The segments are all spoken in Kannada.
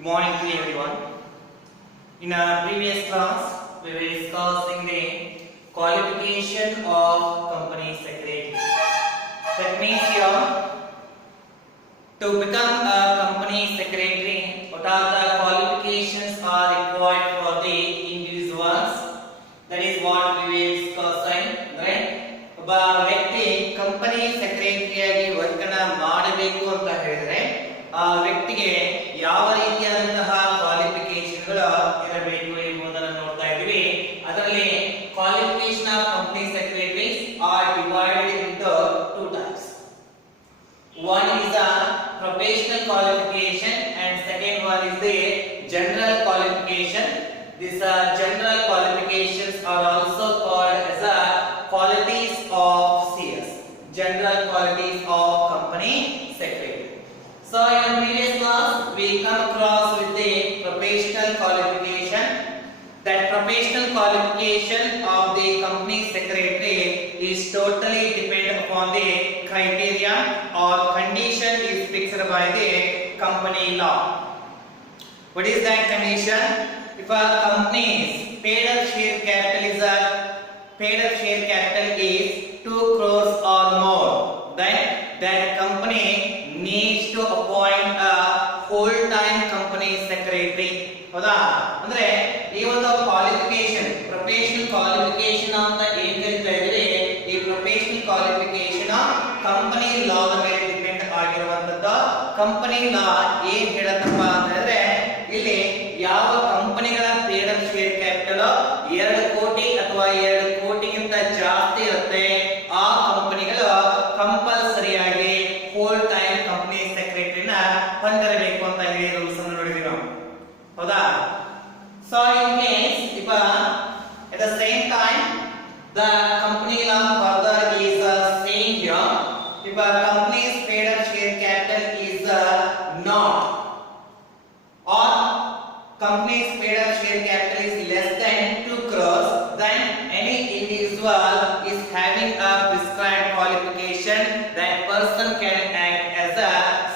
Good morning to everyone. In our previous class, we were discussing the qualification of company secretary. That means here, to become a company secretary, what are the qualifications are required for the individuals? That is what we were discussing, right? ಒಬ್ಬ ವ್ಯಕ್ತಿ ಕಂಪನಿ ಸೆಕ್ರೆಟರಿಯಾಗಿ ವರ್ಕ್ ಅನ್ನು ಮಾಡಬೇಕು ಅಂತ ಹೇಳಿದ್ರೆ ಆ ವ್ಯಕ್ತಿಗೆ ಯಾವ ರೀತಿಯಾದಂತಹ ಕ್ವಾಲಿಫಿಕೇಶನ್ಗಳು ಇರಬೇಕು ಎಂಬುದನ್ನು ನೋಡ್ತಾ ಇದ್ದೀವಿ. ಅದರಲ್ಲಿ qualification of company secretaries are divided into two types. One is the professional qualification and second one is the general qualification. These general qualifications are also called as the qualities of CS, general qualities of company secretary. So in the previous class we come across with the professional qualification. That professional qualification of the company secretary is totally dependent upon the criteria or condition is fixed by the company law. What is that condition? If a company's paid up share capital is 2 crores or more, then that company needs to appoint a full-time company secretary. ಹೌದಾ? ಅಂದ್ರೆ ಈ ಒಂದು ಕ್ವಾಲಿಫಿಕೇಶನ್ ಪ್ರೊಫೆಷನಲ್ ಕ್ವಾಲಿಫಿಕೇಶನ್ ಅಂತ ಏನ್ ಕರೀತಾ ಇದ್ದೀವಿ, ಈ ಪ್ರೊಫೆಷನಲ್ ಕ್ವಾಲಿಫಿಕೇಶನ್ ಕಂಪನಿ ಲಾದ ಮೇಲೆ ಡಿಪೆಂಡ್ ಆಗಿರುವಂತದ್ದು. ಕಂಪನಿ ಲಾ ಏನ್ ಹೇಳತ್ತಪ್ಪ ಅಂತಂದ್ರೆ ಇಲ್ಲಿ ಯಾವ ಕಂಪನಿಗಳ ಪೇಡ್ ಅಪ್ ಶೇರ್ ಕ್ಯಾಪಿಟಲ್ 2 ಕೋಟಿ ಅಥವಾ 2 ಕೋಟಿಗಿಂತ ಜಾಸ್ತಿ ಇರುತ್ತೆ, ಆ ಕಂಪನಿಗಳು ಕಂಪಲ್ಸರಿಯಾಗಿ ಫುಲ್ ಟೈಮ್ ಕಂಪನಿ ಸೆಕ್ರೆಟರಿನ ಹೊಂದಿರಬೇಕು ಅಂತ ಹೇಳಿ ರೂಲ್ಸ್ ಅನ್ನು ನೋಡಿದೀವಿ ನಾವು. ಹೌದಾ? So in case if at the same time the company law further is saying here, if a company's paid up share capital is not or company's paid up share capital is less than 2 crores, then any individual is having a prescribed qualification, that person can act as a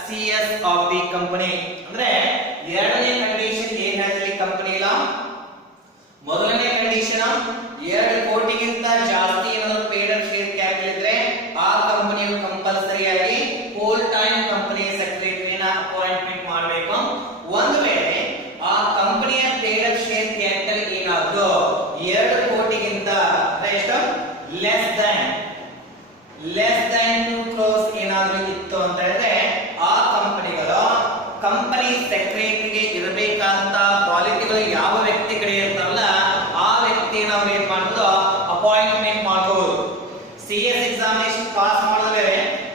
CS of the company. ಅಂದ್ರೆ ಎರಡನೇ ಕಂಡೀಷನ್ ಏನ್ ಹೇಳ್ತೀವಿ ಕಂಪನಿ ಲಾ? ಮೊದಲನೇ ಕಂಡೀಷನ್ 2 ಕೋಟಿಗಿಂತ ಜಾಸ್ತಿ ಏನಾದರೂ ಪೇಡ್ ಅಪ್ ಶೇರ್ ಕ್ಯಾಪಿಟಲ್ ಇದ್ರೆ ಆ ಕಂಪನಿಯು ಕಂಪಲ್ಸರಿಯಾಗಿ ಫುಲ್ ಟೈಮ್ ಕಂಪನಿ ಸೆಕ್ರೆಟರಿನ ಅಪಾಯಿಂಟ್ಮೆಂಟ್ ಮಾಡಬೇಕು. ಒಂದು ವೇಳೆ ಆ ಕಂಪನಿಯ ಪೇಡ್ ಅಪ್ ಶೇರ್ ಕ್ಯಾಪಿಟಲ್ ಏನಾದರೂ 2 ಕೋಟಿಗಿಂತ ಎಷ್ಟು ಲೆಸ್ ದನ್ 2 ಕ್ರೋರ್ಸ್ ಏನಾದರೂ ಇತ್ತು ಅಂತ ಹೇಳಿದ್ರೆ ಆ ಕಂಪನಿಗಳು ಕಂಪನಿ ಸೆಕ್ರೆಟರಿಗೆ ಇರಬೇಕಾದಂತ ಕ್ವಾಲಿಟಿಗಳು ಯಾವ ವ್ಯಕ್ತಿ ಕಡೆ ಇರ್ತಾರಲ್ಲ ಆ ವ್ಯಕ್ತಿಯನ್ನು ನಾವು ಏನ್ ಮಾಡ್ಬೋದು, ಅಪಾಯಿಂಟ್ಮೆಂಟ್ ಮಾಡಬಹುದು. CS ಎಕ್ಸಾಮಿನೇಷನ್ ಪಾಸ್ ಮಾಡಿದ್ರೆ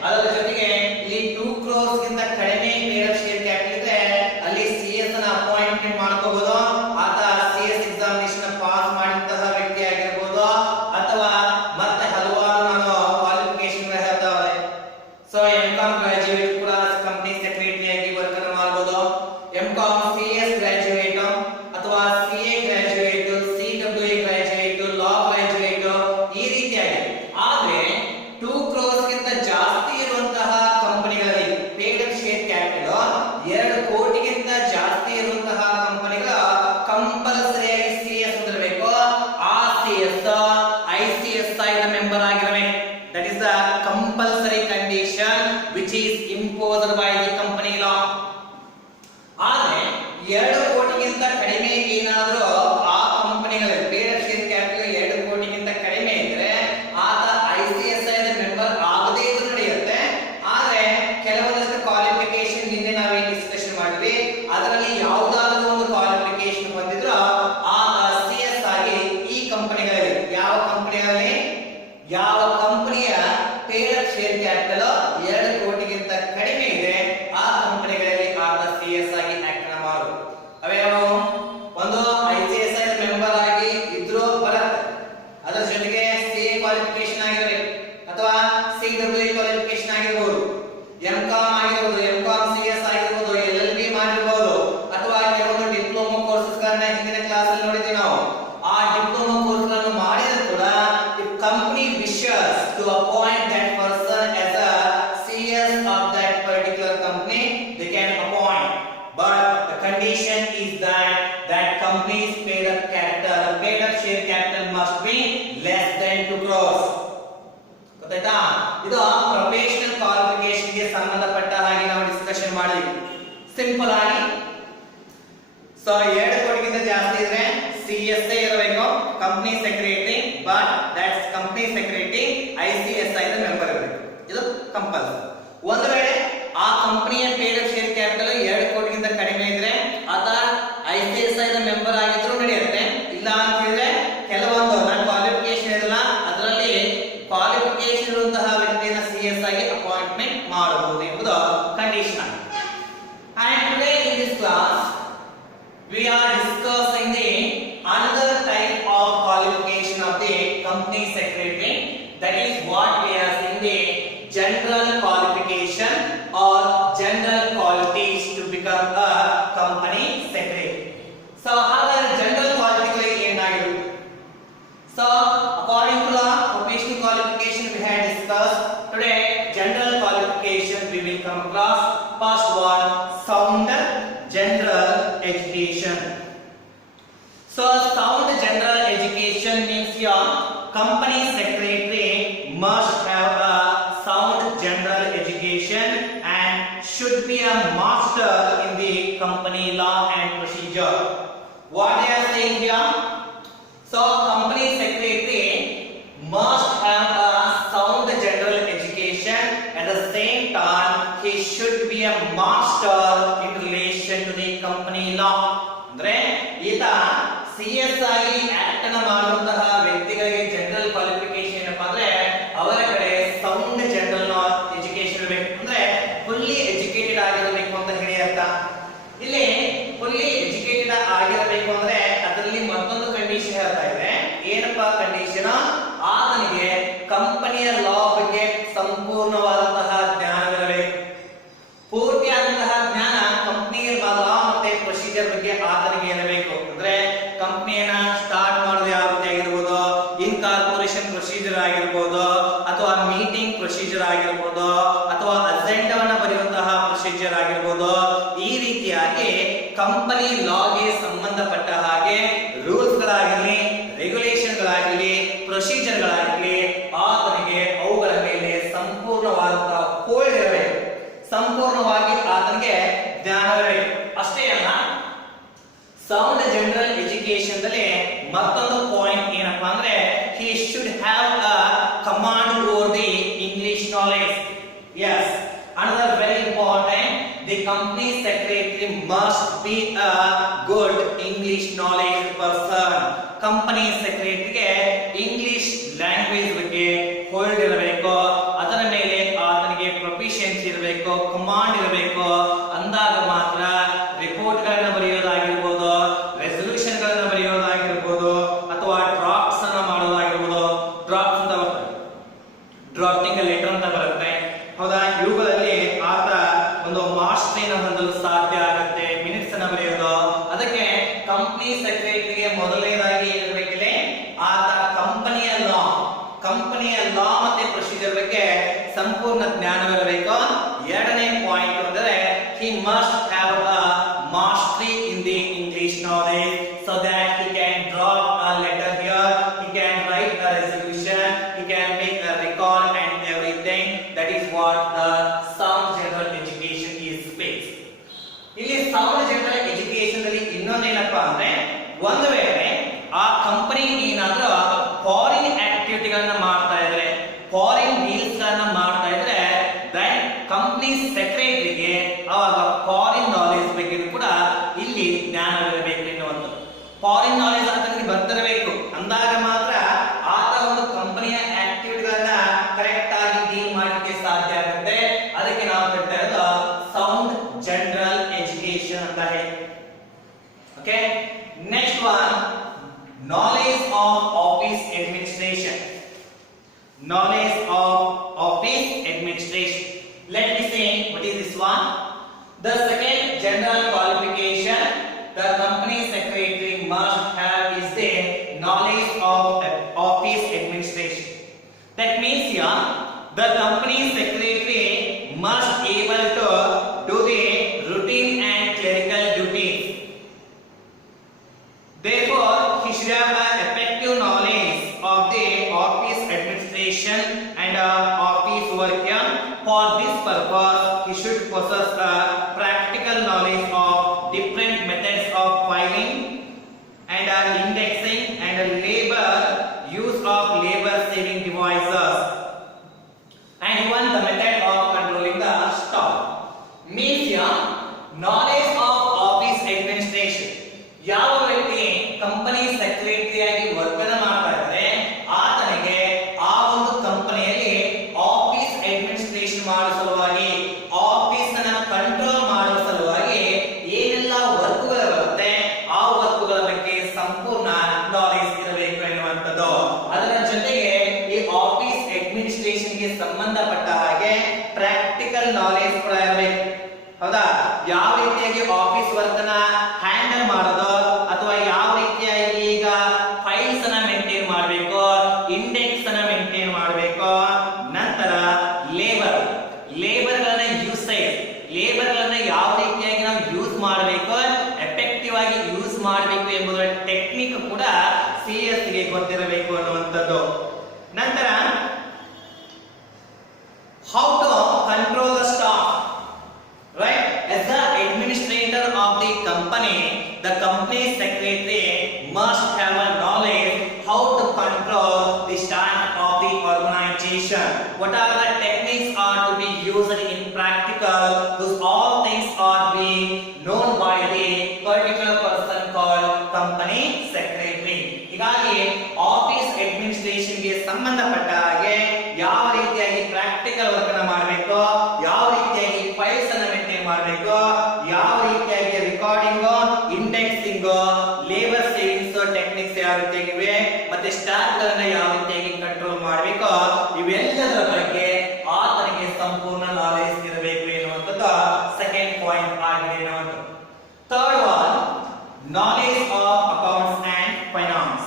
ಅದರ ಜೊತೆಗೆ ಇಲ್ಲಿ 2 ಕ್ರೋರ್ಸ್ ಗಿಂತ ಕಡಿಮೆ ಪೇಡ್ ಅಪ್ ಶೇರ್ ಕ್ಯಾಪಿಟಲ್ ಇದ್ರೆ ಅಲ್ಲಿ CS ಅನ್ನು ಅಪಾಯಿಂಟ್ಮೆಂಟ್ ಮಾಡ್ಕೋಬಹುದು. ಆತ CS ಎಕ್ಸಾಮಿನೇಷನ್ ಪಾಸ್ ಮಾಡಿದಂತಹ ವ್ಯಕ್ತಿ ಆಗಿರಬಹುದು ಅಥವಾ ಮತ್ತೆ ಹಲವಾರು ನಾನು ಕ್ವಾಲಿಫಿಕೇಶನ್ ಹೇಳ್ತಾವೆ. ಸೊ M.Com ಗ್ರಾಜುಯೇಟ್ ಕೂಡ ಕಂಪನಿ ಸೆಕ್ರೆಟರಿ ಆಗಿ ವರ್ಕ್ ಅನ್ನು ಮಾಡಬಹುದು. M.Com CS ಗ್ರಾಜುಯೇಟ್ ಅಥವಾ CA ಗ್ರಾಜುಯೇಟ್, CWA ಗ್ರಾಜುಯೇಟ್, ಲಾ ಗ್ರಾಜುಯೇಟ್ ಈ ರೀತಿಯಾಗಿ. ಆದ್ರೆ 2 ಕ್ರೋರ್ಸ್ ಗಿಂತ ಜಾಸ್ತಿ ಇರುವಂತಹ ಕಂಪನಿಗಳಲ್ಲಿ ಪೇಡ್ ಅಪ್ ಶೇರ್ ಕ್ಯಾಪಿಟಲ್ 2 ಕೋಟಿಗಿಂತ ಜಾಸ್ತಿ ಇರುವಂತಹ ಕಂಪನಿಗಳ ಕಂಪಲ್ಸರಿಯಾಗಿ CS ಹೊಂದಿರಬೇಕು. ಆ CS ICSI ನ ಮೆಂಬರ್ ಆಗಿರಬೇಕು. That is the compulsory condition which is imposed by the company law. ಆದ್ರೆ 2 ಕೋಟಿಗಿಂತ ಕಡಿಮೆ ಏನಾದರೂ ಆ ಕಂಪನಿಗಳ ಪೇಡ್ ಅಪ್ ಶೇರ್ ಕ್ಯಾಪಿಟಲ್ 2 ಕೋಟಿಗಿಂತ ಕಡಿಮೆ ಇದ್ರೆ ಆತ ICSI ನ ಮೆಂಬರ್ ಆಗದೇ ಇದ್ರೂ ನಡೆಯುತ್ತೆ. ಆದ್ರೆ ಕೆಲವೊಂದಷ್ಟು ಕ್ವಾಲಿಫಿಕೇಶನ್ ನಿನ್ನೆ ನಾವೇನು ಡಿಸ್ಕಷನ್ ಮಾಡಿದ್ವಿ, ಅದರಲ್ಲಿ ಯಾವುದಾದ್ರೂ ಒಂದು ಕ್ವಾಲಿಫಿಕೇಶನ್ ಹೊಂದಿದ್ರು ಆತ CS ಆಗಿ ಈ ಕಂಪನಿಗಳಲ್ಲಿ ಯಾವ ಕಂಪನಿಯ ಪೇಡ್ ಅಪ್ ಶೇರ್ ಕ್ಯಾಪಿಟಲ್ 2 ಕೋಟಿಗಿಂತ ಕಡಿಮೆ ಇದೆ ಆ ಕಂಪನಿಗಳಲ್ಲಿ ಆತ CS ಆಗಿ ಆಕ್ಟ್ ಮಾಡಬಹುದು. ಅವೇನು ಒಂದು ICSI ಮೆಂಬರ್ ಆಗಿ ಇದ್ರೂ ಬರುತ್ತೆ, ಅದರ ಜೊತೆಗೆ CA ಕ್ವಾಲಿಫಿಕೇಶನ್ ಆಗಿರಬೇಕು ಅಥವಾ CWA ಕ್ವಾಲಿಫಿಕೇಶನ್ ಆಗಿರಬಹುದು, M.Com ಆಗಿರಬಹುದು, M.Com CS ಆಗಿರಬಹುದು, LLB ಮಾಡಿರಬಹುದು ಅಥವಾ ಕೆಲವೊಂದು ಡಿಪ್ಲೊಮಾ ಕೋರ್ಸಸ್ ಗಳನ್ನ ಹಿಂದಿನ ಕ್ಲಾಸ್ ಅಲ್ಲಿ ನೋಡಿದ್ವಿ ನಾವು. ಆ ಡಿಪ್ಲೊಮಾ ಕೋರ್ಸ್ ಗಳನ್ನು ಮಾಡಿದ್ರು ಕೂಡ if company wishes to appoint that person as a CS ಗೆ ಸಂಬಂಧಪಟ್ಟ ಹಾಗೆ ನಾವು ಡಿಸ್ಕಷನ್ ಮಾಡಿದ್ವಿ. ಸಿಂಪಲ್ ಆಗಿ ಸೊ 2 ಕೋಟಿಗಿಂತ ಜಾಸ್ತಿ ಇದ್ರೆ CSA ಇರಬೇಕು, company secretary, but that's company secretary ICSI the member ಇರಬೇಕು. ಇದು ಕಂಪಲ್ಸರಿ. ಒಂದು ವೇಳೆ ಆ ಕಂಪನಿಯ ಪೇಡ್ ಅಪ್ ಶೇರ್ ಕ್ಯಾಪಿಟಲ್ 2 ಕೋಟಿಗಿಂತ ಕಡಿಮೆ ಇದ್ರೆ ಆತ ICSI ದ ಮೆಂಬರ್ ಆಗಿದ್ರು ನಡೆಯುತ್ತೆ. ಇಲ್ಲ ಅಂತ ಹೇಳಿದ್ರೆ ಕೆಲವೊಂದು ಕ್ವಾಲಿಫಿಕೇಶನ್ ಇರಲ್ಲ, ಅದರಲ್ಲಿ ಕ್ವಾಲಿಫಿಕೇಶನ್ ಇರುವಂತಹ ವ್ಯಕ್ತಿಯನ್ನ CSI ಗೆ ಅಪಾಯಿಂಟ್ಮೆಂಟ್ ಮಾಡಬಹುದು ಎಂಬುದು condition. And today in this class we are discussing the another type of qualification of the company secretary, that is what we are saying the general qualification or general qualities to become a company secretary. So ಹಾಗಾದ್ರೆ ಜನರಲ್ ಕ್ವಾಲಿಫಿಕೇಶನ್ ಏನಾಗಿರುತ್ತೆ? So according to the professional qualification we had discussed, today general qualification we will come across. First one, sound general education. So sound general education means your company secretary must have a sound general education and should be a master in the company law and procedure. What they are saying here? So company secretary must have a sound general education, at the same time he should be a master in relation to the company law. ಅಂದ್ರೆ ಈತ CSI ಆಕ್ಟ್ ಅನ್ನು ಮಾಡುವಂತಹ ವ್ಯಕ್ತಿಗಳಿಗೆ ಜನರಲ್ ಕ್ವಾಲಿಫಿಕೇಶನ್ ಏನಪ್ಪಾ ಅಂದ್ರೆ ಅವರ ಕಡೆ ಸೌಂಡ್ ಜನರಲ್ ಎಜುಕೇಶನ್ ಇರಬೇಕು, ಅಂದ್ರೆ ಫುಲ್ಲಿ ಎಜುಕೇಟೆಡ್ ಆಗಿರಬೇಕು ಅಂತ ಹೇಳಿ ಅರ್ಥ. ಇಲ್ಲಿ ಫುಲ್ಲಿ ಎಜುಕೇಟೆಡ್ ಆಗಿರಬೇಕು ಅಂದ್ರೆ ಅದರಲ್ಲಿ ಮತ್ತೊಂದು ಕಂಡೀಷನ್ ಹೇಳ್ತಾ ಇದೆ. ಏನಪ್ಪಾ ಕಂಡೀಷನ್? ಆತನಿಗೆ ಕಂಪನಿಯ ಲಾ ಬಗ್ಗೆ ಸಂಪೂರ್ಣವಾದಂತಹ ಜ್ಞಾನವಿರಬೇಕು. ಪೂರ್ತಿಯಾದಂತಹ ಜ್ಞಾನ ಕಂಪನಿಯ ಲಾ ಮತ್ತೆ ಪ್ರೊಸೀಜರ್ ಬಗ್ಗೆ ಆತನಿಗೆ ಇರಬೇಕು. ಅಂದ್ರೆ ಕಂಪನಿಯನ್ನ ಸ್ಟಾರ್ಟ್ ಮಾಡೋದು ಯಾವ ರೀತಿ ಆಗಿರ್ಬೋದು, ಇನ್ಕಾರ್ಪೊರೇಷನ್ ಪ್ರೊಸೀಜರ್ ಆಗಿರ್ಬೋದು, ಅಥವಾ ಮೀಟಿಂಗ್ ಪ್ರೊಸೀಜರ್ ಆಗಿರ್ಬೋದು, ಅಥವಾ ಅಜೆಂಡಾವನ್ನ ಬರೆಯುವಂತಹ ಪ್ರೊಸೀಜರ್ ಆಗಿರ್ಬೋದು, ಈ ರೀತಿಯಾಗಿ ಕಂಪನಿ ಲಾಗೆ ಸಂಬಂಧಪಟ್ಟ ಹಾಗೆ ರೂಲ್ಸ್ ಗಳಾಗಿರಲಿ, ರೆಗ್ಯುಲೇಷನ್ ಗಳಾಗಿರಲಿ, ಪ್ರೊಸೀಜರ್ ಗಳಾಗಿರಲಿ ಆತನಿಗೆ ಅವುಗಳ ಮೇಲೆ ಸಂಪೂರ್ಣವಾದಂತಹ ಹೋಲ್ಡ್ ಇರಬೇಕು, ಸಂಪೂರ್ಣವಾಗಿ ಆತನಿಗೆ ಜ್ಞಾನವಿರಬೇಕು. ಅಷ್ಟೇ ಅಲ್ಲ, ಸೌಂಡ್ ಜನರಲ್ ಎಜುಕೇಶನ್ ದಲ್ಲಿ ಮತ್ತೊಂದು ಪಾಯಿಂಟ್ ಏನಪ್ಪಾ ಅಂದ್ರೆ he should have a command over the English knowledge. Yes, another very important, the company secretary must be a good English knowledge person. Company ಸೆಕ್ರೆಟರಿಗೆ ಇಂಗ್ಲಿಷ್ ಲ್ಯಾಂಗ್ವೇಜ್ ಬಗ್ಗೆ ಹೋಲ್ಡ್ ಇರಬೇಕು, ಅದರ ಮೇಲೆ ಆತನಿಗೆ ಪ್ರೊಫಿಷಿಯನ್ಸಿ ಇರಬೇಕು, ಕಮಾಂಡ್ ಇರಬೇಕು. ಅಂದಾಗ ಮಾತ್ರ ರಿಪೋರ್ಟ್ ಗಳನ್ನ ಬರೆಯೋದಾಗಿರ್ಬೋದು, ರೆಸಲ್ಯೂಷನ್ ಗಳನ್ನ ಬರೆಯೋದಾಗಿರ್ಬೋದು, ಅಥವಾ ಡ್ರಾಫ್ಟ್ಸ್ ಅನ್ನ ಮಾಡೋದಾಗಿರ್ಬೋದು. ಡ್ರಾಫ್ಟ್ ಅಂತ ಡ್ರಾಫ್ಟಿಂಗ್ ಲೆಟರ್ ಅಂತ ಬರುತ್ತೆ, ಹೌದಾ? ಇವುಗಳಲ್ಲಿ ಆತ ಒಂದು ಮಾಸ್ಟರಿನ ಹೊಂದಲು ಸಾಧ್ಯ ಆಗುತ್ತೆ, ಮಿನಿಟ್ಸ್ ಅನ್ನ ಬರೆಯೋದು. ಅದಕ್ಕೆ ಕಂಪನಿ ಸೆಕ್ರೆಟರಿಗೆ ಮೊದಲನೇದಾಗಿ ಏನಿರಬೇಕಿದೆ, ಆತ ಕಂಪನಿಯ ಲಾ ಮತ್ತೆ ಪ್ರೊಸೀಜರ್ ಬಗ್ಗೆ ಸಂಪೂರ್ಣ ಜ್ಞಾನವಿರಬೇಕು. ಎರಡನೇ ಪಾಯಿಂಟ್ ಅಂದ್ರೆ he must have a mastery in the English knowledge so that he can draft a letter here, he can write a resolution, he can make a record and everything. That is what the sound general education is based. ಇಲ್ಲಿ ಸೌಂಡ್ ಜನರಲ್ ಎಜುಕೇಶನ್ ಅಲ್ಲಿ ಇನ್ನೊಂದೇನಪ್ಪಾ ಅಂದ್ರೆ, ಒಂದು ವೇಳೆ ಆ ಕಂಪನಿ ಏನಾದ್ರೂ ಫಾರಿನ್ ಆಕ್ಟಿವಿಟಿಗಳನ್ನ ಮಾಡ್ತಾ ಇದ್ರೆ, ಫಾರಿನ್ ಡೀಲ್ಸ್ ಗಳನ್ನ ಮಾಡ್ತಾ ಇದ್ರೆ, ದೆನ್ ಕಂಪನಿ ಸೆಕ್ರೆಟರಿಗೆ ಅವಾಗ ಫಾರಿನ್ ನಾಲೆಜ್ ಬಗ್ಗೆ ಕೂಡ ಇಲ್ಲಿ ಜ್ಞಾನವಿರಬೇಕು ಎನ್ನುವಂಥದ್ದು. ಫಾರಿನ್ ನಾಲೆಜ್ ಆತನಿಗೆ ಬರ್ತಿರಬೇಕು, ಅಂದಾಗ ಮಾತ್ರ ಆತ ಒಂದು ಕಂಪನಿಯ ಆಕ್ಟಿವಿಟಿಗಳನ್ನ ಕರೆಕ್ಟ್ ಆಗಿ ಡೀಲ್ ಮಾಡಲಿಕ್ಕೆ ಸಾಧ್ಯ ಆಗುತ್ತೆ. ಅದಕ್ಕೆ ನಾವು ಹೇಳ್ತಾ ಇರೋದು ಸೌಂಡ್ ಜನರಲ್ ಎಜುಕೇಶನ್ ಅಂತ ಹೇಳಿ. Okay, next one, knowledge of office administration. Knowledge of office administration. Let me say what is this one. The second general qualification the company secretary must have is the knowledge of office administration. That means here the company secretary must able to do the routine and clerical duties. Therefore, he should have an effective knowledge of the office administration and office work here. For this purpose, he should possess a practical knowledge of different methods of filing and indexing and use of labor saving devices, and even the method of controlling the stock. Means here, knowledge of office administration. ಯಾವ ವ್ಯಕ್ತಿ ಕಂಪನಿ ಸೆಕ್ರೆಟರಿ ಆಗಿ ವರ್ಕ್ ಅನ್ನು ಮಾಡ್ತಾ ಇದ್ದಾರೆ ಆತನಿಗೆ ಆ ಒಂದು ಕಂಪನಿಯಲ್ಲಿ ಆಫೀಸ್ ಅಡ್ಮಿನಿಸ್ಟ್ರೇಷನ್ ಮಾಡುವ ಸಲುವಾಗಿ, ಆಫೀಸ್ ಅನ್ನ ಕಂಟ್ರೋಲ್ ಮಾಡುವ ಸಲುವಾಗಿ ಏನೆಲ್ಲ ವರ್ಕ್ಗಳು ಬರುತ್ತೆ ಆ ವರ್ಕ್ಗಳ ಬಗ್ಗೆ ಸಂಪೂರ್ಣ ನಾಲೆಜ್ ಇರಬೇಕು ಎನ್ನುವಂಥದ್ದು. ಅದರ ಜೊತೆಗೆ ಈ ಆಫೀಸ್ ಅಡ್ಮಿನಿಸ್ಟ್ರೇಷನ್ ಗೆ ಸಂಬಂಧಪಟ್ಟ ಹಾಗೆ ಪ್ರಾಕ್ಟಿಕಲ್ ನಾಲೆಜ್ ಕೂಡ ಇರಬೇಕು. ಹೌದಾ? ಯಾವ ರೀತಿಯಾಗಿ ಆಫೀಸ್ ವರ್ಕ್ ಅನ್ನ ಹ್ಯಾಂಡಲ್ ಮಾಡೋದು, ಅಥವಾ ಯಾವ ರೀತಿಯಾಗಿ ಈಗ ಫೈಲ್ಸ್ ಅನ್ನ ಮೇಂಟೈನ್ ಮಾಡಬೇಕು, ಇಂಡೆಕ್ಸ್ ಅನ್ನ ಮೇಂಟೈನ್ ಮಾಡಬೇಕು. ನಂತರ ಲೇಬರ್ಗಳನ್ನ ಲೇಬರ್ಗಳನ್ನ ಯಾವ ರೀತಿಯಾಗಿ ನಾವು ಯೂಸ್ ಮಾಡಬೇಕು, ಎಫೆಕ್ಟಿವ್ ಆಗಿ ಯೂಸ್ ಮಾಡಬೇಕು ಎಂಬುದರ ಟೆಕ್ನಿಕ್ ಕೂಡ CS ಗೆ ಗೊತ್ತಿರಬೇಕು ಅನ್ನುವಂಥದ್ದು. ನಂತರ how to control the staff. Right? As the administrator of the company secretary must have a knowledge how to control the staff of the organization. What are the techniques are to be used in practical? Those all things are being known by the particular person called company secretary. ಹೀಗಾಗಿ ಆಫೀಸ್ ಅಡ್ಮಿನಿಸ್ಟ್ರೇಷನ್ ಗೆ ಸಂಬಂಧಪಟ್ಟ ಹಾಗೆ ಯಾವ ರೀತಿಯಾಗಿ ಪ್ರಾಕ್ಟಿಕಲ್ ವರ್ಕ್ ಅನ್ನು ಮಾಡಬೇಕು, ಯಾವ ರೀತಿಯಾಗಿ ಫೈಲ್ಸ್ ಅನ್ನು ಮೇಂಟೈನ್ ಮಾಡಬೇಕು, ಯಾವ ರೀತಿಯಾಗಿ recording, indexing, labour savings techniques ಯಾವ ರೀತಿಯಾಗಿವೆ, ಮತ್ತೆ ಸ್ಟಾಕ್ ಗಳನ್ನ ಯಾವ ರೀತಿಯಾಗಿ ಕಂಟ್ರೋಲ್ ಮಾಡಬೇಕು, ಇವೆಲ್ಲದರ ಬಗ್ಗೆ ಆತನಿಗೆ ಸಂಪೂರ್ಣ ನಾಲೆಜ್ ಇರಬೇಕು ಎನ್ನುವಂಥದ್ದು ಸೆಕೆಂಡ್ ಪಾಯಿಂಟ್ ಆಗಿದೆ ಎನ್ನುವಂಥದ್ದು. Third one, knowledge of accounts and finance.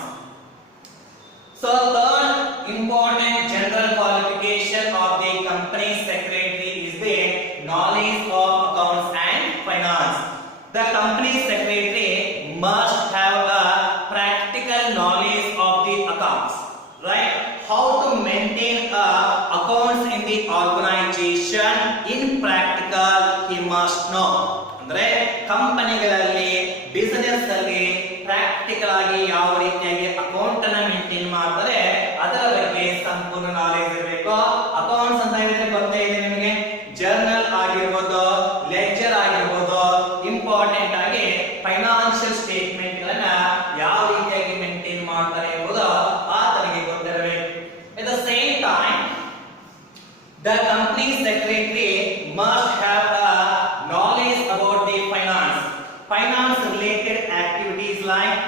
So third important general qualification of the company secretary is the knowledge of accounts and finance. The company secretary must have a practical knowledge of the accounts, right? How to maintain accounts in the organization in practical he must know. ಅಂದ್ರೆ ಕಂಪನಿಗಳಲ್ಲಿ ಬಿಸಿನೆಸ್ ಅಲ್ಲಿ ಪ್ರಾಕ್ಟಿಕಲ್ ಆಗಿ ಯಾವ ರೀತಿಯಾಗಿ ಅಕೌಂಟ್ ಅನ್ನ ಮೇಂಟೈನ್ ಮಾಡ್ತಾರೆ ಅದರ ಬಗ್ಗೆ ಸಂಪೂರ್ಣ ನಾಲೆಜ್ ಇರಬೇಕು. ಅಕೌಂಟ್ಸ್ ಅಂತ ಹೇಳಿದ್ರೆ ಗೊತ್ತೇ ಇದೆ ನಿಮಗೆ, ಜರ್ನಲ್ ಆಗಿರ್ಬೋದು, ಲೆಡ್ಜರ್ ಆಗಿರ್ಬೋದು, ಇಂಪಾರ್ಟೆಂಟ್ ಆಗಿ ಫೈನಾನ್ಷಿಯಲ್ ಸ್ಟೇಟ್ಮೆಂಟ್ ಗಳನ್ನ ಯಾವ ರೀತಿಯಾಗಿ ಮೇಂಟೈನ್ ಮಾಡ್ತಾರೆ ಎಂಬುದು ಆತನಿಗೆ ಗೊತ್ತಿರಬೇಕು. At the same time, the company secretary must have a knowledge about the finance related activities like,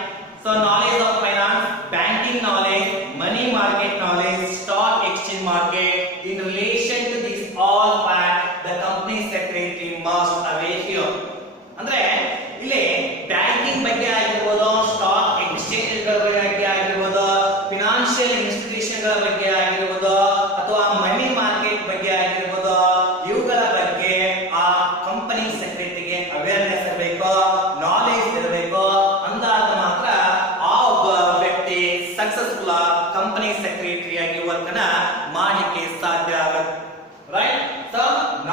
so knowledge of finance, banking knowledge, money market knowledge, stock exchange market. In relation to this all fact, the company secretary must aware here. ಅಂದ್ರೆ ಇಲ್ಲಿ ಬ್ಯಾಂಕಿಂಗ್ ಬಗ್ಗೆ ಆಗಿರ್ಬೋದು, ಸ್ಟಾಕ್ ಎಕ್ಸ್ಚೇಂಜ್ ಗಳ ಬಗ್ಗೆ ಆಗಿರ್ಬೋದು, ಫಿನಾನ್ಷಿಯಲ್ ಇನ್ಸ್ಟಿಟ್ಯೂಷನ್ ಗಳ ಬಗ್ಗೆ ಆಗಿರ್ಬೋದು, ಅಥವಾ ಮನಿ ಮಾರ್ಕೆಟ್ ಬಗ್ಗೆ ಆಗಿರ್ಬೋದು, ಇವುಗಳ ಬಗ್ಗೆ ಆ ಕಂಪನಿ ಸೆಕ್ರೆಟರಿಗೆ ಅವೇರ್ನೆಸ್ ಇರಬೇಕು, ನಾಲೆಜ್ ಇರಬೇಕು. ಅಂದಾಗ ಮಾತ್ರ ಆ ಒಬ್ಬ ವ್ಯಕ್ತಿ ಸಕ್ಸಸ್ಫುಲ್ ಕಂಪನಿ ಸೆಕ್ರೆಟರಿ ಆಗಿ ವರ್ಕ್ ಅನ್ನ ಮಾಡಲಿಕ್ಕೆ ಸಾಧ್ಯ ಆಗುತ್ತೆ. Right? So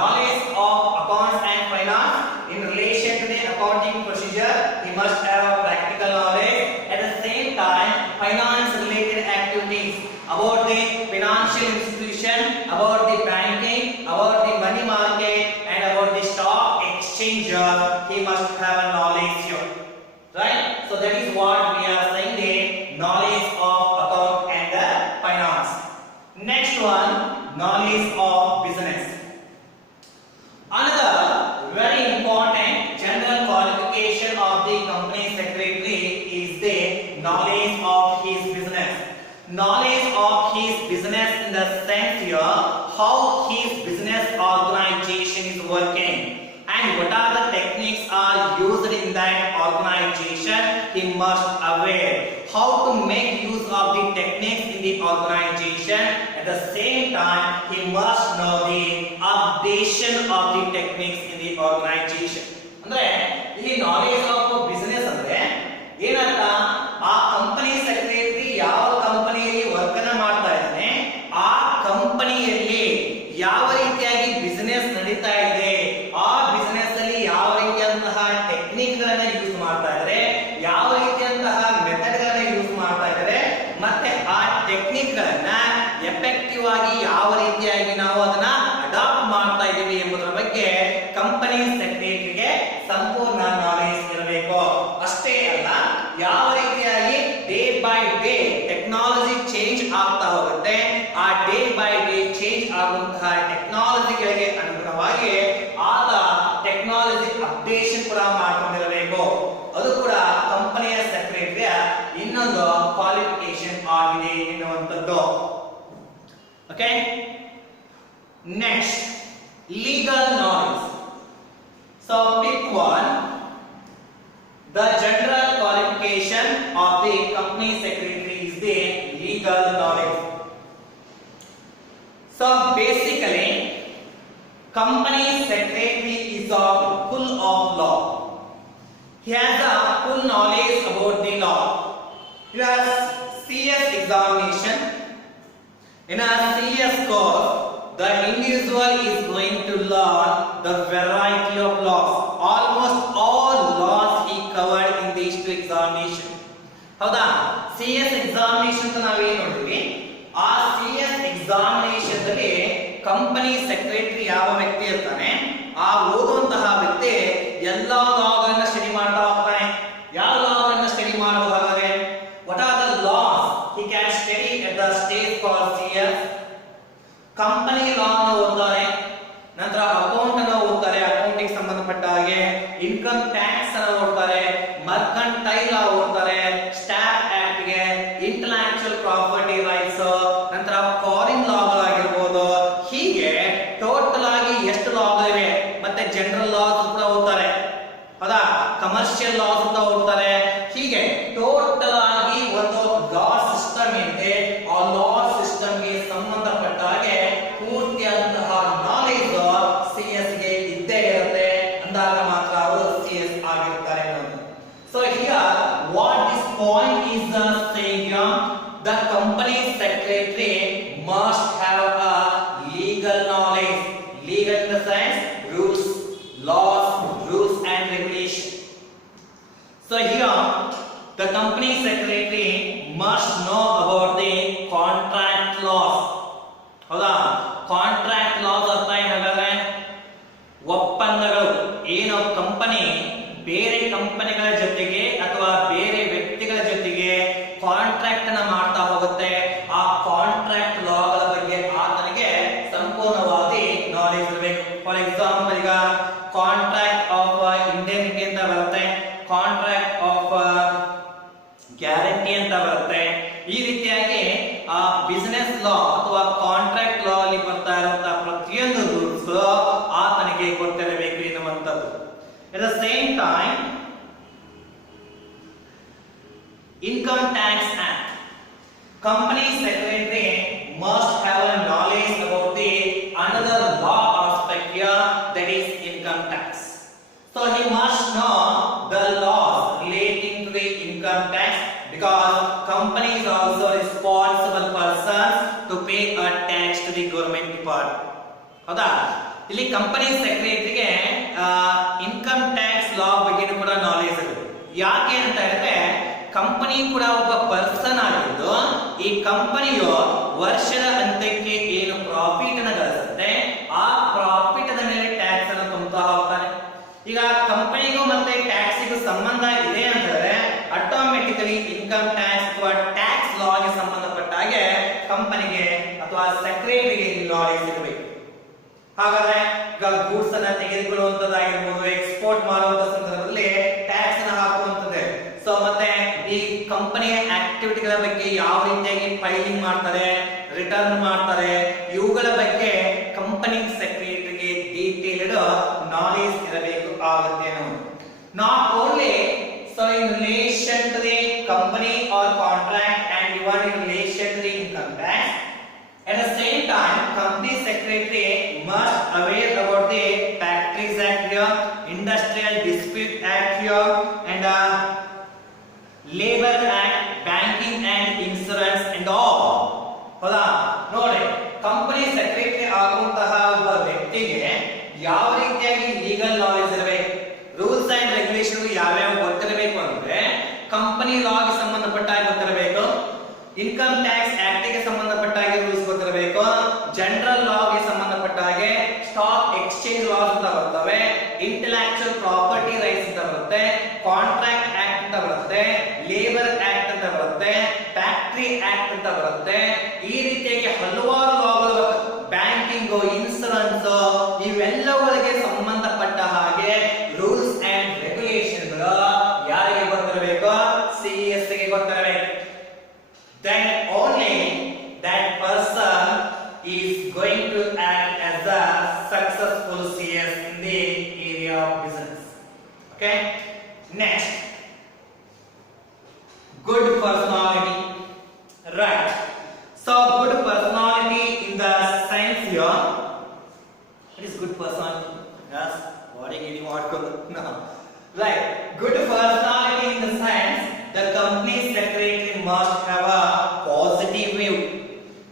knowledge of accounts and finance in relation to the accounting procedure, he must have a practical knowledge. At the same time, finance related activities about the financial institution, about the banking, about the money market, and about the stock exchange, he must have a knowledge here. Right? So that is what we are saying, the knowledge of account and the finance. Next one, knowledge of business. Another very important general qualification of the company secretary is the knowledge of his business. Knowledge of his business in the sense here, how his business organization is working and what are the techniques are used in that organization. He must aware how to make use of the techniques in the organization. At the same time, he must know the updation of the techniques in the organization. ಅಂದ್ರೆ ಇಲ್ಲಿ ನಾಲೆಜ್ ಆಫ್ ಬಿಸಿನೆಸ್ ಅಂದ್ರೆ ಏನಂತ, ಆ ಕಂಪನಿ ಸೆಕ್ರೆಟರಿ ಯಾವ ಕಂಪನಿಯಲ್ಲಿ ವರ್ಕ್ ಅನ್ನ ಮಾಡ್ತಾ ಇದ್ದಾನೆ, ಆ ಕಂಪನಿಯಲ್ಲಿ ಯಾವ ರೀತಿ ರೀತಿಯಾಗಿ ಬಿಸಿನೆಸ್ ನಡೀತಾ ಇದೆ, ಆ ಬಿಸಿನೆಸ್ ಅಲ್ಲಿ ಯಾವ ರೀತಿಯಂತಹ ಟೆಕ್ನಿಕ್ ಗಳನ್ನ ಯೂಸ್ ಮಾಡ್ತಾ ಇದ್ದಾರೆ, ಯಾವ ರೀತಿಯಂತಹ ಮೆಥಡ್ ಗಳನ್ನ ಯೂಸ್ ಮಾಡ್ತಾ ಇದ್ದಾರೆ, ಮತ್ತೆ ಆ ಟೆಕ್ನಿಕ್ ಗಳನ್ನ ಎಫೆಕ್ಟಿವ್ ಆಗಿ ಯಾವ ರೀತಿಯಾಗಿ ನಾವು ಅದನ್ನ ಅಡಾಪ್ಟ್ ಮಾಡ್ತಾ ಇದ್ದೀವಿ ಎಂಬುದರ ಬಗ್ಗೆ ಕಂಪನಿ ಸೆಕ್ರೆಟರಿಗೆ ಸಂಪೂರ್ಣ ನಾಲೆಜ್ ಇರಬೇಕು. ಅಷ್ಟೇ ಅಲ್ಲ, ಯಾವ ರೀತಿಯಾಗಿ day by day technology change ಆಗ್ತಾ ಹೋಗುತ್ತೆ, ಆ ಡೇ ಬೈ ಡೇ ಚೇಂಜ್ ಆಗುವಂತಹ ಟೆಕ್ನಾಲಜಿಗಳಿಗೆ ಅನುಗುಣವಾಗಿ ಆದ ಟೆಕ್ನಾಲಜಿ ಅಪ್ಡೇಷನ್ ಕೂಡ ಮಾಡ್ಕೊಂಡಿರಬೇಕು. ಅದು ಕೂಡ ಕಂಪನಿಯ ಸೆಕ್ರೆಟರಿಯ ಇನ್ನೊಂದು ಕ್ವಾಲಿಫಿಕೇಶನ್ ಆಗಿದೆ ಎನ್ನುವಂಥದ್ದು. Okay, next legal knowledge. So pick one. The general qualification of the company secretary is the legal knowledge. So basically, company secretary is full of law. He has a full knowledge about the law. He has CS examination. In a CS course, the individual is going to learn the variety of laws. Almost all laws he covered in these two examination. ಹೌದಾ? CS examination ಅಂತ ನಾವೇನು ನೋಡಿದ್ವಿ, ಆ CS examination ದಲ್ಲಿ ಕಂಪನಿ ಸೆಕ್ರೆಟರಿ ಯಾವ ವ್ಯಕ್ತಿ ಇರ್ತಾನೆ, ಆ ಓದುವಂತಹ ವ್ಯಕ್ತಿ ಎಲ್ಲಾ ಲಾಗಳನ್ನ ಸ್ಟಡಿ ಮಾಡ್ತಾ ಹೋಗ್ತಾನೆ. ಯಾವ ಲಾಗಳನ್ನ ಸ್ಟಡಿ ಮಾಡಬಹುದಾದ್ರೆ, what are the laws he can study at the stage for CS. Company law ಓದ್ತಾರೆ, ನಂತರ ಅಕೌಂಟ್ ಅನ್ನು ಓದ್ತಾರೆ, ಅಕೌಂಟಿಂಗ್ ಸಂಬಂಧಪಟ್ಟ ಹಾಗೆ ಇನ್ಕಮ್ ಟ್ಯಾಕ್ಸ್ ಅನ್ನು ಓದ್ತಾರೆ, ಮರ್ಕಂಟೈಲ್ ಲಾ ಓದ್ತಾರೆ, ಸ್ಟಾಂಪ್ ಆಕ್ಟ್ ಗೆ, ಇಂಟೆಲೆಕ್ಚುಯಲ್ ಪ್ರಾಪರ್ಟಿ ರೈಟ್ಸ್, ನಂತರ ಫಾರಿನ್ ಲಾಗಳಾಗಿರ್ಬೋದು. ಹೀಗೆ ಟೋಟಲ್ ಆಗಿ ಎಷ್ಟು ಲಾಗಳಿವೆ, ಮತ್ತೆ ಜನರಲ್ ಲಾಸ್ ಕೂಡ ಓದ್ತಾರೆ, ಹೌದಾ, ಕಮರ್ಷಿಯಲ್ ಲಾಸ್ ಅಂತ ಓದ್ತಾರೆ. ಹೀಗೆ ಟೋಟಲ್ ಆಗಿ ಒಂದು ಲಾ ಸಿಸ್ಟಮ್ ಇದೆ, ಆ ಲಾ ಸಿಸ್ಟಮ್ ಗೆ ಸಂಬಂಧಪಟ್ಟ ಹಾಗೆ ಪೂರ್ತಿಯಾದಂತಹ ನಾಲೆಜ್ ಸಿಎಸ್ ಗೆ ಇದ್ದೇ ಇರುತ್ತೆ. ಅಂದಾಗ ಮಾತ್ರ ಅವರು ಸಿಎಸ್ ಆಗಿರ್ತಾರೆ ಅನ್ನೋದು. So here what this point is saying, the company secretary must have a legal knowledge. Legal in the sense rules, laws, rules and regulation. So here the company secretary must know about the contract laws. ಹೌದಾ, ಕಾಂಟ್ರಾಕ್ಟ್ ಲಾಸ್ ಅರ್ಥ ಏನಾಗಲ್ಲ, ಒಪ್ಪಂದಗಳು. ಏನು ಕಂಪನಿ ಬೇರೆ ಕಂಪನಿಗಳ ಜೊತೆಗೆ ಅಥವಾ ಬೇರೆ ವ್ಯಕ್ತಿಗಳ ಜೊತೆಗೆ ಕಾಂಟ್ರಾಕ್ಟ್ ಅನ್ನ ಮಾಡ್ತಾ ಹೋಗುತ್ತೆ, ಆ ಕಾಂಟ್ರಾಕ್ಟ್ ಲಾಗಳ ಬಗ್ಗೆ ಆತನಿಗೆ ಸಂಪೂರ್ಣವಾಗಿ ನಾಲೆಜ್ ಇರಬೇಕು. ಫಾರ್ ಎಕ್ಸಾಂಪಲ್, ಈಗ ಕಾಂಟ್ರಾಕ್ಟ್ ಆಫ್ ಇಂಡೆನಿಟಿ ಅಂತ ಬರುತ್ತೆ, ಕಾಂಟ್ರಾಕ್ಟ್ ಆಫ್ ಗ್ಯಾರಂಟಿ ಅಂತ ಬರುತ್ತೆ. ಈ ರೀತಿಯಾಗಿ ಆ ಬಿಸಿನೆಸ್ ಲಾ ಅಥವಾ ಕಾಂಟ್ರಾಕ್ಟ್ ಲಾ ಅಲ್ಲಿ ಬರ್ತಾ ಇರುವಂತಹ ಪ್ರತಿಯೊಂದು ರೂಲ್ಸ್ ಆತನಿಗೆ ಗೊತ್ತಿರಬೇಕು ಎನ್ನುವಂಥದ್ದು. At the same time, Income Tax Act. Company secretary must have a knowledge about the another law aspect here, that is income tax. So he must know the laws relating to the income tax, because company is also responsible persons to pay a tax to the government department. ಹೌದಾ, ಇಲ್ಲಿ ಕಂಪನಿ ಸೆಕ್ರೆಟರಿಗೆ ಇನ್ಕಮ್ ಟ್ಯಾಕ್ಸ್ ಲಾ ಬಗ್ಗೆ ಕೂಡ ನಾಲೆಜ್ ಇರುತ್ತೆ. ಯಾಕೆ ಅಂತ ಹೇಳಿದ್ರೆ, ಕಂಪನಿ ಕೂಡ ಒಬ್ಬ ಪರ್ಸನ್ ಆಗಿದ್ದು, ಈ ಕಂಪನಿಯು ವರ್ಷದ ಅಂತ್ಯಕ್ಕೆ ಏನು ಪ್ರಾಫಿಟ್ ಅನ್ನು ಗಳಿಸುತ್ತೆ, ಆ ಪ್ರಾಫಿಟ್ ಅದ ಮೇಲೆ ಟ್ಯಾಕ್ಸ್ ಅನ್ನು ತುಂಬುತ್ತಾ ಹೋಗ್ತಾನೆ. ಈಗ ಕಂಪನಿಗೂ ಮತ್ತೆ ಟ್ಯಾಕ್ಸಿಗೂ ಸಂಬಂಧ ಇದೆ ಅಂತ ಹೇಳಿದ್ರೆ ಆಟೋಮೆಟಿಕಲಿ ಇನ್ಕಮ್ ಟ್ಯಾಕ್ಸ್ ಅಥವಾ ಟ್ಯಾಕ್ಸ್ ಲಾಗೆ ಸಂಬಂಧಪಟ್ಟ ಹಾಗೆ ಕಂಪನಿಗೆ ಅಥವಾ ಸೆಕ್ರೆಟರಿಗೆ ನಾಲೆಜ್ ಇರಬೇಕು. ಹಾಗಾದ್ರೆ ಈಗ ಗೂಡ್ಸ್ ಅನ್ನ ತೆಗೆದುಕೊಳ್ಳುವಂತದ್ದಾಗಿರ್ಬೋದು, ಎಕ್ಸ್ಪೋರ್ಟ್ ಮಾಡುವಂತ ಸಂದರ್ಭದಲ್ಲಿ ಟ್ಯಾಕ್ಸ್ ಅನ್ನ ಹಾಕುವಂತದ್ದೇ. ಸೊ ಮತ್ತೆ ಈ ಕಂಪನಿಯ ಆಕ್ಟಿವಿಟಿಗಳ ಬಗ್ಗೆ ಯಾವ ರೀತಿಯಾಗಿ ಫೈಲಿಂಗ್ ಮಾಡ್ತಾರೆ, ರಿಟರ್ನ್ ಮಾಡ್ತಾರೆ, ಇವುಗಳ ಬಗ್ಗೆ ಕಂಪನಿ ಸೆಕ್ರೆಟರಿಗೆ ಡೀಟೇಲ್ಡ್ ನಾಲೆಜ್ ಇರಬೇಕು ಆಗುತ್ತೆ. Not only so in relation to the company or contract and even in relation to the income tax, at the same time company secretary must aware about the Factories Act here, Industrial Dispute Act here, and Labor Act, Banking and Insurance and all. ಹೌದಾ, ನೋಡಿ, ಕಂಪನಿ ಸೆಕ್ರೆಟರಿ ಆಗುವಂತಹ ಒಬ್ಬ ಇನ್ಕಮ್ ಟ್ಯಾಕ್ಸ್ ಆಕ್ಟ್ ಗೆ ಸಂಬಂಧಪಟ್ಟ ಹಾಗೆ ರೂಲ್ಸ್ ಗೊತ್ತಿರಬೇಕು. ಜನರಲ್ ಲಾ ಗೆ ಸಂಬಂಧಪಟ್ಟ ಹಾಗೆ ಸ್ಟಾಕ್ ಎಕ್ಸ್ಚೇಂಜ್ ಲಾಸ್ ಅಂತ ಬರ್ತವೆ, ಇಂಟೆಲೆಕ್ಚುಯಲ್ ಪ್ರಾಪರ್ಟಿ ರೈಟ್ಸ್ ಅಂತ ಬರುತ್ತೆ, ಕಾಂಟ್ರಾಕ್ಟ್ ಆಕ್ಟ್ ಅಂತ ಬರುತ್ತೆ, ಲೇಬರ್ ಆಕ್ಟ್ ಅಂತ ಬರುತ್ತೆ, ಫ್ಯಾಕ್ಟರಿ ಆಕ್ಟ್ ಅಂತ ಬರುತ್ತೆ. ಈ ರೀತಿಯಾಗಿ ಹಲವಾರು ಲಾಗಳು, ಬ್ಯಾಂಕಿಂಗ್, ಇನ್ಸೂರೆನ್ಸ್, ಇವೆಲ್ಲವುಗಳಿಗೆ ಸಂಬಂಧಪಟ್ಟ ಹಾಗೆ ರೂಲ್ಸ್ ಅಂಡ್ ರೆಗ್ಯುಲೇಷನ್ ಗಳು ಯಾರಿಗೆ ಗೊತ್ತಿರಬೇಕು? CS ಗೆ ಗೊತ್ತಿರಬೇಕು. Then only that person is going to act as a successful CS in the area of business. Okay, next, good personality. Right, so good personality in the sense here, it is good personality. Yes, what are you getting what? No, right, good personality in the sense the company secretary must have a positive view.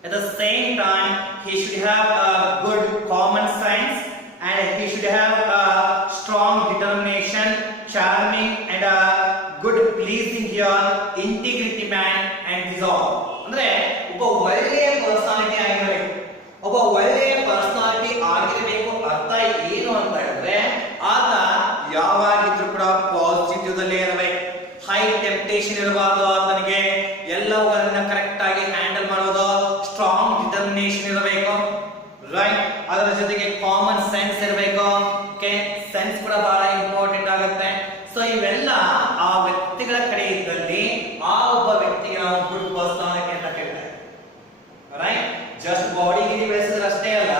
At the same time, he should have a good common sense and he should have a strong determination, charming and a good pleasing here, integrity man and resolve. ಅಂದ್ರೆ ಒಬ್ಬ ಒಳ್ಳೆಯ ಪರ್ಸನಾಲಿಟಿ ಆಗಿರಬೇಕು. ಒಬ್ಬ ಒಳ್ಳೆಯ ಪರ್ಸನಾಲಿಟಿ ಆಗಿರಬೇಕು ಅರ್ಥ ಏನು ಅಂತ ಹೇಳಿದ್ರೆ ಆತ ಯಾವಾಗಿದ್ರೂ ಕೂಡ ಪಾಸಿಟಿವ್ ದಲ್ಲೇ ಇರಬೇಕು. ಹೈ ಟೆಂಪ್ಟೇಷನ್ ಇರಬಾರ್ದು ಆತನಿಗೆ, ಎಲ್ಲವನ್ನ ಕರೆಕ್ಟ್ ಆಗಿ ಹ್ಯಾಂಡಲ್ ಮಾಡೋದು, ಸ್ಟ್ರಾಂಗ್ ಡಿಟರ್ಮಿನೇಷನ್ ಇರಬೇಕು. ರೈಟ್, ಅದರ ಜೊತೆಗೆ ಕಾಮನ್ ಸೆನ್ಸ್ ಇರಬೇಕು. ಓಕೆ, ಸೆನ್ಸ್ ಕೂಡ ಬಹಳ ಇಂಪಾರ್ಟೆಂಟ್ ಆಗುತ್ತೆ. ಸೊ ಇವೆಲ್ಲ ಆ ವ್ಯಕ್ತಿಗಳ ಕಡೆ ಇದ್ದಲ್ಲಿ ಆ ಒಬ್ಬ ವ್ಯಕ್ತಿಗೆ ನಾವು ಗುಡ್ ಪರ್ಸನಾಲಿಟಿ ಅಂತ ಕೇಳ್ತಾರೆ. ರೈಟ್, ಜಸ್ಟ್ ಬಾಡಿಗೆ ಬೆಳೆಸಿದ್ರೆ ಅಷ್ಟೇ ಅಲ್ಲ,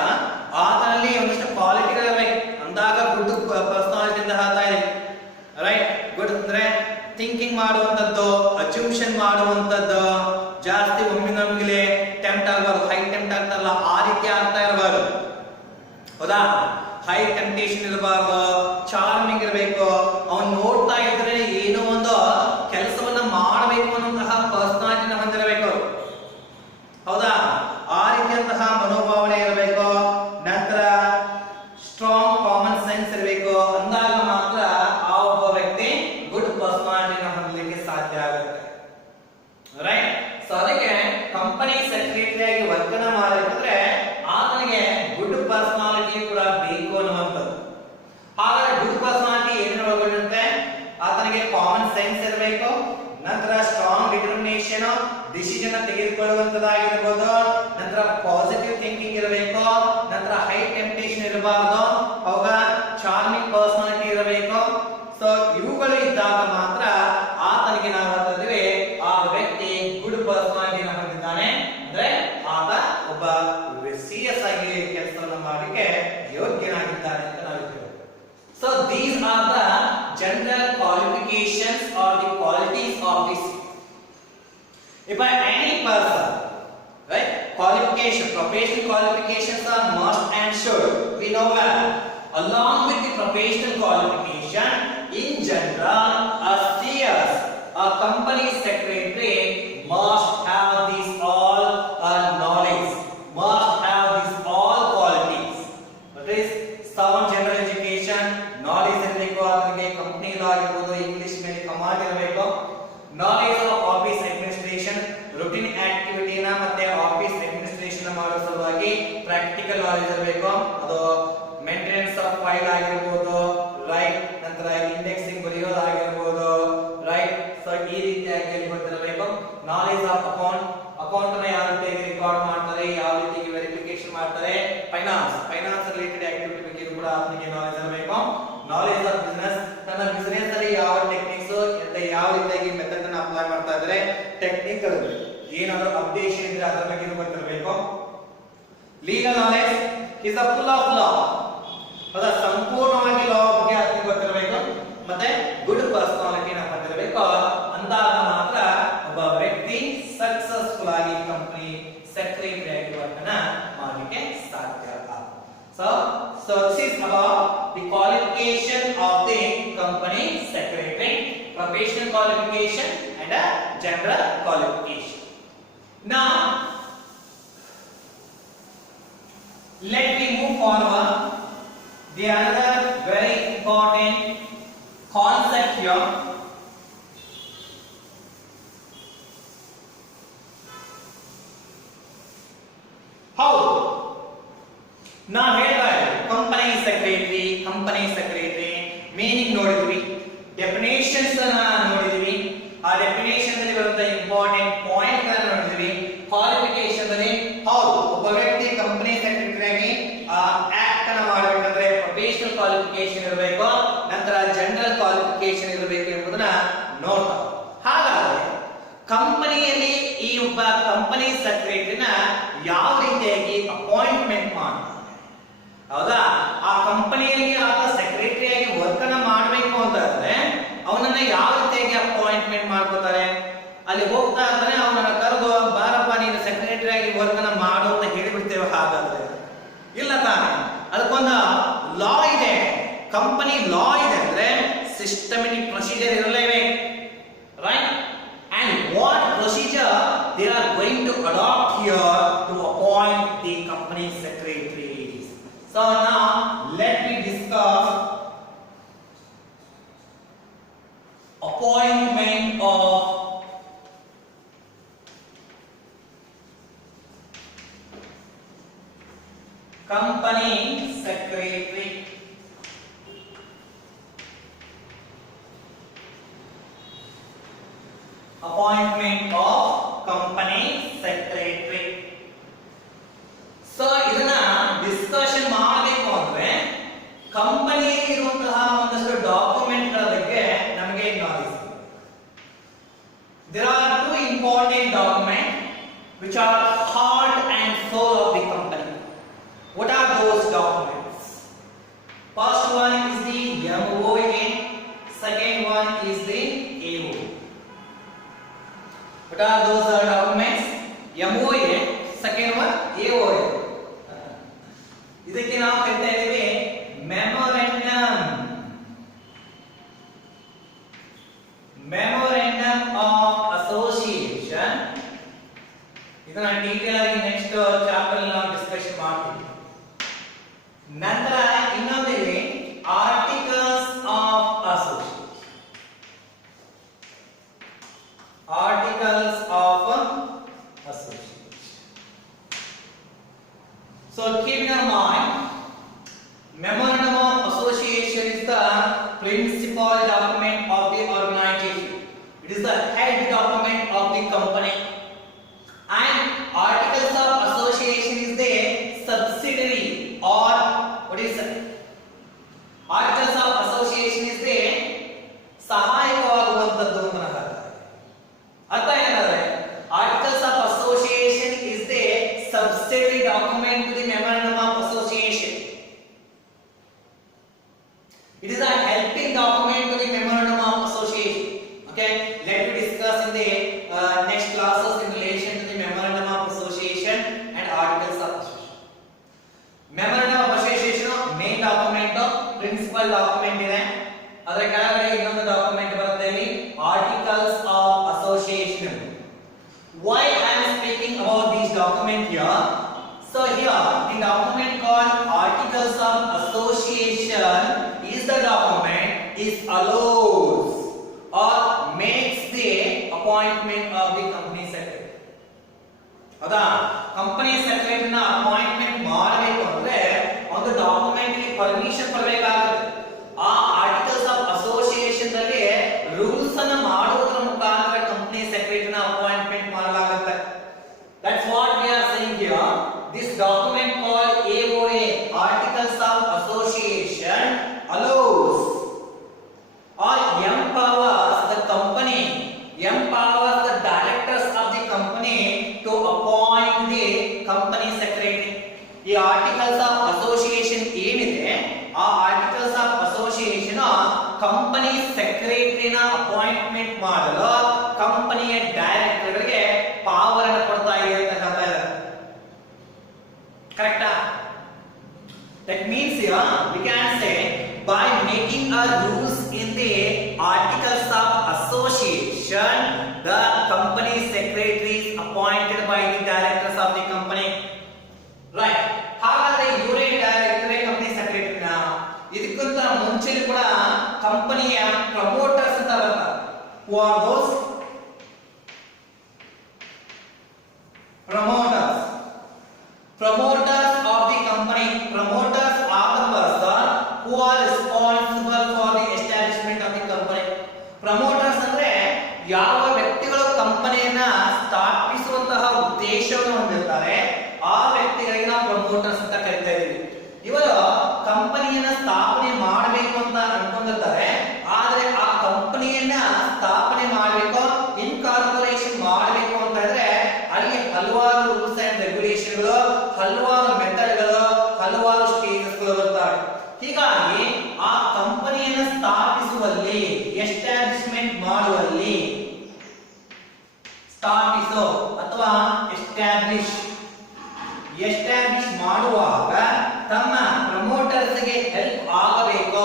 ಆತನಲ್ಲಿ ಒಂದಿಷ್ಟು ಕ್ವಾಲಿಟಿಗಳಿರಬೇಕು, ಅಂದಾಗ ಗುಡ್ ಪರ್ಸನಾಲಿಟಿ ಅಂತ ಹೇಳ್ತಾ ಇದೆ. ರೈಟ್, ಗುಡ್ ಅಂದ್ರೆ ಥಿಂಕಿಂಗ್ ಮಾಡುವಂತದ್ದು, ಅಸ್ಯೂಮ್ಷನ್ ಮಾಡುವಂತದ್ದು, ಜಾಸ್ತಿ ಒಮ್ಮಿನೊಮ್ಮಿಗೆ ಟೆಂಪ್ಟ್ ಆಗಬಾರ್ದು. ಹೈ ಟೆಂಪ್ಟ್ ಆಗ್ತಾರಲ್ಲ ಆ ರೀತಿ ಆಗ್ತಾ ಇರಬಾರ್ದು. ಹೌದಾ, ಹೈ ಟೆಂಪ್ಟೇಷನ್ ಇರಬಾರ್ದು, ಚಾರ್ಮಿಂಗ್ ಇರಬೇಕು. ಅವನು ನೋಡ್ತಾ ಇದ್ರೆ ಏನೋ ಒಂದು ಕೆಲಸವನ್ನ ಮಾಡಬೇಕು ಅನ್ನೋಂತಹ ಪರ್ಸನಾಲಿಟಿನ ಹೊಂದಿರಬೇಕು. ಹೌದಾ, ಆ ರೀತಿಯಂತಹ ಮನೋಭಾವನೆ ಇರಬೇಕು. ನಂತರ ಸ್ಟ್ರಾಂಗ್ ಕಾಮನ್ ಸೆನ್ಸ್ ಇರಬೇಕು. ಅಂದಾಗ ಮಾತ್ರ ಆ ಒಬ್ಬ ವ್ಯಕ್ತಿ ಗುಡ್ ಪರ್ಸನಾಲಿಟಿನ ಹೊಂದಲಿಕ್ಕೆ ಸಾಧ್ಯ ಆಗುತ್ತೆ. ರೈಟ್, ಸೊ ಅದಕ್ಕೆ ಕಂಪನಿ ಸೆಕ್ರೆಟರಿ ಆಗಿ ವರ್ಕನ ಮಾಡಬೇಕಂದ್ರೆ ಆತನಿಗೆ ಗುಡ್ ಪರ್ಸನಾಲಿಟಿ ಕೂಡ ಬೇಕು ಅನ್ನುವಂಥದ್ದು. ಹಾಗಾದ್ರೆ ಗುಡ್ ಪರ್ಸನಾಲಿಟಿ ಏನೇನು ಒಳಗೊಂಡಿರುತ್ತೆ? ಆತನಿಗೆ ಕಾಮನ್ ಸೆನ್ಸ್ ಇರಬೇಕು, ನಂತರ ಸ್ಟ್ರಾಂಗ್ ಡಿಟರ್ಮಿನೇಷನ್, ಡಿಸಿಷನ್ ತೆಗೆದುಕೊಳ್ಳುವಂತದ್ದಾಗಿರಬಹುದು, ನಂತರ ಪಾಸಿಟಿವ್ ಥಿಂಕಿಂಗ್ ಇರಬೇಕು, ನಂತರ ಹೈ ಟೆಂಪ್ಟೇಷನ್ ಇರಬಾರ್ದು, ಹೌದಾ, ಚಾರ್ಮಿಂಗ್ ಪರ್ಸನಾಲಿಟಿ ಇರಬೇಕು. ಸೊ ಇವುಗಳು ಇದ್ದಾಗ ಮಾತ್ರ ಆತನಿಗೆ ನಾವು ಹೇಳ್ತಿದ್ದೀವಿ ಆ ವ್ಯಕ್ತಿ ಗುಡ್ ಪರ್ಸನಾಲಿಟಿನ ಹೊಂದಿದ್ದಾನೆ, ಅಂದ್ರೆ ಆತ ಒಬ್ಬ CS ಆಗಿ ಕೆಲಸವನ್ನು ಮಾಡಲಿಕ್ಕೆ ಯೋಗ್ಯನಾಗಿದ್ದಾನೆ ಅಂತ ನಾವು ಹೇಳ್ತೀವಿ. So these are the general qualifications R the qualities of this. If any person, right, qualification, professional qualifications are must and should, we know well. Along with the professional qualification, in general, a CS, a company secretary must have these all knowledge, must have these all qualities. That is sound general education, knowledge ಇರಬೇಕು, ಅದಕ್ಕೆ ಕಂಪನಿ ಲಾ ಆಗಿರಬಹುದು, ಇಂಗ್ಲಿಷ್ ಮೇಲೆ ಕಮಾಂಡ್ ಇರಬೇಕು, knowledge of office administration, routine ಆಕ್ಟಿವಿಟಿನ ಮತ್ತೆ ಆಫೀಸ್ ಅಡ್ಮಿನಿಸ್ಟ್ರೇಷನ್ ಮಾಡೋ ಸಲುವಾಗಿ ಪ್ರಾಕ್ಟಿಕಲ್ ನಾಲೆಜ್ ಇರಬೇಕು. ಅದು ಮೇಂಟೆನೆನ್ಸ್ ಆಫ್ ಫೈಲ್ ಆಗಿರಬಹುದು, ರೈಟ್, ನಂತರ ಇಂಡೆಕ್ಸಿಂಗ್ ಬರೆಯೋದಾಗಿರಬಹುದು, ರೈಟ್. ಸೊ ಈ ರೀತಿಯಾಗಿ ಗೊತ್ತಿರಬೇಕು. ನಾಲೆಜ್ ಆಫ್ ಅಕೌಂಟ್ ನ ಯಾವ ರೀತಿಯಾಗಿ ರೆಕಾರ್ಡ್ ಮಾಡ್ತಾರೆ, ಯಾವ ರೀತಿಯಾಗಿ ವೆರಿಫಿಕೇಶನ್ ಮಾಡ್ತಾರೆ, ಫೈನಾನ್ಸ್ ರಿಲೇಟೆಡ್ ಆಕ್ಟಿವಿಟಿ ಬಗ್ಗೆ ಕೂಡ ಅವನಿಗೆ ನಾಲೆಜ್ ಇರಬೇಕು. ನಾಲೆಜ್ ಆಫ್ ಬಿಸಿನೆಸ್, ತನ್ನ ಬಿಸಿನೆಸ್ ಅಲ್ಲಿ ಯಾವ ಟೆಕ್ನಿಕ್ಸ್ ಮತ್ತೆ ಯಾವ ರೀತಿಯಾಗಿ ಮೆಥಡ್ ಅನ್ನು ಅಪ್ಲೈ ಮಾಡ್ತಾ ಇದ್ದಾರೆ, ಟೆಕ್ನಿಕಲ್ ಏನಾದರೂ ಅಪ್ಡೇಷನ್ ಇದ್ರೆ ಅದರ ಬಗ್ಗೆ ಗೊತ್ತಿರಬೇಕು. Legal knowledge is a full of law, ಅದ ಸಂಪೂರ್ಣವಾಗಿ ಲಾ ಬಗ್ಗೆ ಅದಕ್ಕೆ ಗೊತ್ತಿರಬೇಕು. ಮತ್ತೆ ಗುಡ್ ಪರ್ಸನಾಲಿಟಿನ ಹೊಂದಿರಬೇಕು. ಅಂದಾಗ ಮಾತ್ರ ಒಬ್ಬ ವ್ಯಕ್ತಿ ಸಕ್ಸಸ್ಫುಲ್ ಆಗಿ ಕಂಪನಿ ಸೆಕ್ರೆಟರಿ ಆಗಿ ವರ್ಕನ ಮಾಡಲಿಕ್ಕೆ ಸಾಧ್ಯ. So this is about the qualification of the company secretary, professional qualification and a general qualification. Now let me move forward. The another very important concept here, ನಾವು ಹೇಳ್ತಾ ಇದ್ದೀವಿ ಕಂಪನಿ ಸೆಕ್ರೆಟರಿ ಮೀನಿಂಗ್ ನೋಡಿದ್ವಿ, ಡೆಫಿನೇಷನ್ಸ್ ಅನ್ನ ನೋಡಿದ್ವಿ, ಆ ಡೆಫಿನೇಷನ್ ಅಲ್ಲಿ ಬರುವಂತ ಇಂಪಾರ್ಟೆಂಟ್ ಪಾಯಿಂಟ್ ಗಳನ್ನ ನೋಡಿದ್ವಿ, ಕ್ವಾಲಿಫಿಕೇಶನ್ ಅಲ್ಲಿ ಹೌದು ಒಬ್ಬ ವ್ಯಕ್ತಿ ಕಂಪನಿ ಸೆಕ್ರೆಟರಿ ಆಗಿ ಆಕ್ಟ್ ಅನ್ನ ಮಾಡಬೇಕಂದ್ರೆ ಪ್ರೊಫೆಷನಲ್ ಕ್ವಾಲಿಫಿಕೇಶನ್ ಇರಬೇಕು, ನಂತರ ಜನರಲ್ ಕ್ವಾಲಿಫಿಕೇಶನ್ ಇರಬೇಕು ಎಂಬುದನ್ನ ನೋಡ್ತಾ. ಹಾಗಾದ್ರೆ ಕಂಪನಿಯಲ್ಲಿ ಈ ಒಬ್ಬ ಕಂಪನಿ ಸೆಕ್ರೆಟರಿನ ಯಾವ ರೀತಿಯಾಗಿ ಅಪಾಯಿಂಟ್ಮೆಂಟ್ ಮಾಡ್ತಾರೆ, ಹೌದಾ? ಆ ಕಂಪನಿಯಲ್ಲಿ ಆತ ಸೆಕ್ರೆಟರಿ ಆಗಿ ವರ್ಕ್ ಅನ್ನ ಮಾಡಬೇಕು ಅಂತಂದ್ರೆ ಅವನನ್ನ ಯಾವ ರೀತಿಯಾಗಿ ಅಪಾಯಿಂಟ್ಮೆಂಟ್ ಮಾಡ್ಕೋತಾರೆ? ಅಲ್ಲಿ ಹೋಗ್ತಾ ಇರ್ತಾನೆ, ಅವನನ್ನ ಕರೆದು ಬಾರಪ್ಪ ನೀನು ಸೆಕ್ರೆಟರಿ ಆಗಿ ವರ್ಕ್ ಅನ್ನ ಮಾಡು ಅಂತ ಹೇಳಿಬಿಡ್ತೇವೆ? ಹಾಗಾದ್ರೆ ಇಲ್ಲ ತಾನೆ. ಅದಕ್ಕೊಂದು ಲಾ ಇದೆ, ಕಂಪನಿ ಲಾ ಇದೆ, ಅಂದ್ರೆ ಸಿಸ್ಟಮೆಟಿಕ್ ಪ್ರೊಸೀಜರ್ ಇರಲೇಬೇಕು, right? And what procedure they are going to adopt here to appoint the company secretaries. So now let me discuss appointment of company secretary. Appointment of company secretary. So ಇದನ್ನ ಡಿಸ್ಕಷನ್ ಮಾಡಬೇಕು ಅಂದ್ರೆ ಕಂಪನಿಯಲ್ಲಿ ಇರುವಂತಹ ಒಂದಷ್ಟು ಡಾಕ್ಯುಮೆಂಟ್ ಗಳ ಬಗ್ಗೆ ನಮಗೆ knowledge. There are two important documents which are heart and soul of the company. What are those documents? First one is the MOA, second one is the AO. What are those documents? MOA, second one AOA. ಇದಕ್ಕೆ ನಾವು ಕರೀತಾ ಇದ್ದೀವಿ ಮೆಮೊರಾಂಡಮ್ ಆಫ್ ಅಸೋಸಿಯೇಷನ್. ಇದನ್ನ ಡೀಟೇಲ್ ಆಗಿ ನೆಕ್ಸ್ಟ್ ಚಾಪ್ಟರ್ ಅಲ್ಲಿ ನಾವು ಡಿಸ್ಕಷನ್ ಮಾಡ್ತೀವಿ. ನಂತರ ಇನ್ನೊಂದಿದೆ articles of association. Articles of association. So keep in mind, memorandum of association is the principal document of the organization. It is the head document of the company. And articles of association is the subsidiary, or what is it? Articles of association is the ಸಹಾಯಕವಾಗುವಂತದ್ದು ಅಂತ ಹೇಳ್ತಾರೆ. ಅರ್ಥ ಏನಂದ್ರೆ articles of association is the subsidiary document to the memorandum of association. It is a helping document to the memorandum of association. Okay, let me discuss in the next classes in relation to the memorandum of association and articles of association. Memorandum of association main document, principal document ಇದೆ. ಅದರ ಕೆಳಗಡೆ ಇನ್ನೊಂದು ಡಾಕ್ಯುಮೆಂಟ್ ಬರುತ್ತೆ ಇಲ್ಲಿ, articles of association. Why I am speaking about these document here? So here the document called articles of association is the document is allows or makes the appointment of the company secretary. ಹೌದಾ? ಕಂಪನಿ ಸೆಕ್ರೆಟರಿನ ಅಪಾಯಿಂಟ್ಮೆಂಟ್ ಮಾಡಬೇಕು ಅಂದ್ರೆ ಒಂದು ಡಾಕ್ಯುಮೆಂಟ್ ಗೆ ಪರ್ಮಿಷನ್ ಪಡೆಯಬೇಕಾಗುತ್ತೆ. ಆ ಆರ್ಟಿಕಲ್ಸ್ ಆಫ್ ಅಸೋಸಿಯೇಷನ್ ದಲ್ಲಿ ರೂಲ್ಸ್ ಅನ್ನು ಮಾಡುವುದರ ಮುಖಾಂತರ ಕಂಪನಿ ಸೆಕ್ರೆಟರಿನ ಅಪಾಯಿಂಟ್ಮೆಂಟ್ ಮಾಡಲಾಗುತ್ತೆ. That's what we are saying here. This document called AOA, Articles of Association, allows or empowers the company, empowers the directors of the company to appoint the company secretary. ಈ ಆರ್ಟಿಕಲ್ಸ್ ಆಫ್ ಅಸೋಸಿಯೇಷನ್ ಏನಿದೆ, ಆ ಆರ್ಟಿಕಲ್ಸ್ ಆಫ್ ಅಸೋಸಿಯೇಷನ್ ಕಂಪನಿ ಸೆಕ್ರೆಟರಿನ ಅಪಾಯಿಂಟ್ಮೆಂಟ್ ಮಾಡಲು ಕಂಪನಿಯ ಡೈರೆಕ್ಟರ್ಗಳಿಗೆ ಪವರ್ ಅನ್ನು ಕೊಡ್ತಾ ಇದೆ ಅಂತ ಹೇಳ್ತಾ ಇದ್ದಾರೆ. ಕರೆಕ್ಟಾ? That means here we can say by making a rules in the articles of association, the company secretary is appointed by the directors of the company. Right? ಹಾಗಾದ್ರೆ ಇವರೇ ಕಂಪನಿ ಸೆಕ್ರೆಟರಿನ. ಇದಕ್ಕಿಂತ ಮುಂಚೆ ಕೂಡ ಕಂಪನಿಯ ಪ್ರಮೋಟರ್ಸ್ ಅಂತ ಬರ್ತಾರೆ. Who are those? Promoters. Promoters of the company. Are responsible for the establishment of the company. Promoters ಅಂದ್ರೆ ಯಾವ ವ್ಯಕ್ತಿಗಳು ಕಂಪನಿಯನ್ನ ಸ್ಥಾಪಿಸುವಂತಹ ಉದ್ದೇಶವನ್ನು ಹೊಂದಿರ್ತಾರೆ ಆ ವ್ಯಕ್ತಿಗಳಿಗೆ ನಾವು ಪ್ರಮೋಟರ್ಸ್ ಅಂತ ಕರಿತಾ ಇದೀವಿ. ಇವರು ಕಂಪನಿಯನ್ನ ಸ್ಥಾಪನೆ ಮಾಡಬೇಕು ಅಂತ ಅನ್ಕೊಂಡಿರ್ತಾರೆ, ಆದ್ರೆ ಆ ಕಂಪನಿಯನ್ನ ಸ್ಥಾಪನೆ ಮಾಡಬೇಕು, ಇನ್ಕಾರ್ಪೊರೇಷನ್ ಮಾಡಬೇಕು ಅಂತ ಇದ್ರೆ ಅಲ್ಲಿ ಹಲವಾರು ರೂಲ್ಸ್ ಅಂಡ್ ರೆಗ್ಯುಲೇಷನ್ಗಳು, ಹಲವಾರು ಮೆಥಡ್ಗಳು, ಹಲವಾರು ಸ್ಟೇಜಸ್ಗಳು ಬರ್ತವೆ. ಹೀಗಾಗಿ ಆ ಕಂಪನಿಯನ್ನ ಸ್ಥಾಪಿಸುವಲ್ಲಿ, ಎಸ್ಟಾಬ್ಲಿಷ್ಮೆಂಟ್ ಮಾಡುವಲ್ಲಿ, ಸ್ಥಾಪಿಸೋ ಅಥವಾ ಎಸ್ಟಾಬ್ಲಿಷ್ ಮಾಡುವಾಗ ತಮ್ಮ ಪ್ರಮೋಟರ್ಸ್ಗೆ ಹೆಲ್ಪ್ ಆಗಬೇಕು